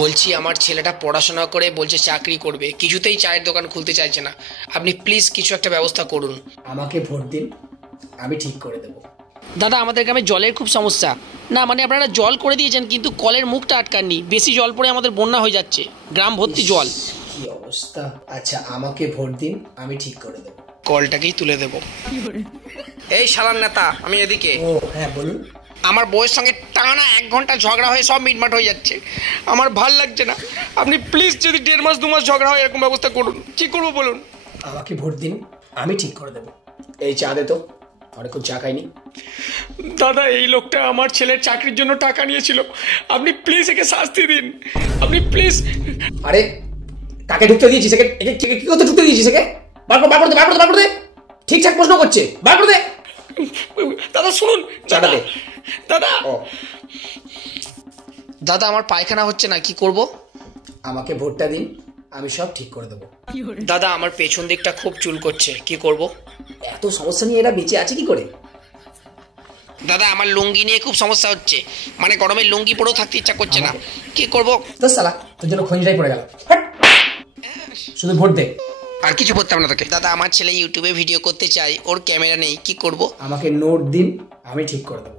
বলছি আমার ছেলেটা পড়াশোনা করে বলছে চাকরি করবে, কিছুতেই চায়ের দোকান খুলতে চাইছে না। আপনি প্লিজ কিছু একটা ব্যবস্থা করুন। আমাকে ভোট দিন, আমি ঠিক করে দেবো। দাদা আমাদের গ্রামে জলের খুব সমস্যা। না মানে আপনারা জল করে দিয়েছেন কিন্তু কলের মুখটা আটকাননি, বেশি জল পড়ে আমাদের বন্যা হয়ে যাচ্ছে, গ্রাম ভর্তি জল। কি অবস্থা। আচ্ছা আমাকে ভোট দিন, আমি ঠিক করে দেবো। কলটাকেই তুলে দেবো। এই শালার নেতা, আমি এদিকে। ও হ্যাঁ বলুন। আমার বউয়ের সঙ্গে টানা 1 ঘন্টা ঝগড়া হয়ে সব মিটমাট হয়ে যাচ্ছে, আমার ভাল লাগছে না। আপনি প্লিজ যদি 1.5 মাস 2 মাস ঝগড়া হয় এরকম ব্যবস্থা করুন। কি করবো বলুন? আমাকে ভোট দিন, আমি ঠিক করে দেবো। এই চা দে তো, অনেকক্ষণ চা খাইনি। দাদা এই লোকটা আমার ছেলের চাকরির জন্য টাকা নিয়েছিল, আপনি প্লিজ একে শাস্তি দিন, আপনি প্লিজ। আরে কাকে ঢুকতে দিয়েছিস? একে একে কি করতে ঢুকতে দিয়েছিস? একে বার কর, বার করে দে, বার করে দে, বার করে দে। ঠিকঠাক প্রশ্ন করছে, বার করে দে। দাদা শুনুন। চাটা দে। দাদা ও দাদা আমার পায়খানা হচ্ছে না, কি করব? আমাকে ভোটটা দিন, আমি সব ঠিক করে দেবো। দাদা আমার পেছন দিকটা খুব চুল করছে, কি করব? এত সমস্যা নিয়ে এরা বেঁচে আছে কি করে? দাদা আমার লুঙ্গি নিয়ে খুব সমস্যা হচ্ছে, মানে গরমে লুঙ্গি পরেও থাকতে ইচ্ছা করছে না, কি করব? তো সালা তোর জন্য খঞ্জটাই পড়ে গেল। হাট! শুধু ভোট দে। আর কিছু বলতাম না তোকে। দাদা আমার ছেলে ইউটিউবে ভিডিও করতে চাই, ওর ক্যামেরা নেই, কি করব? আমাকে নোট দিন, আমি ঠিক করে দেবো।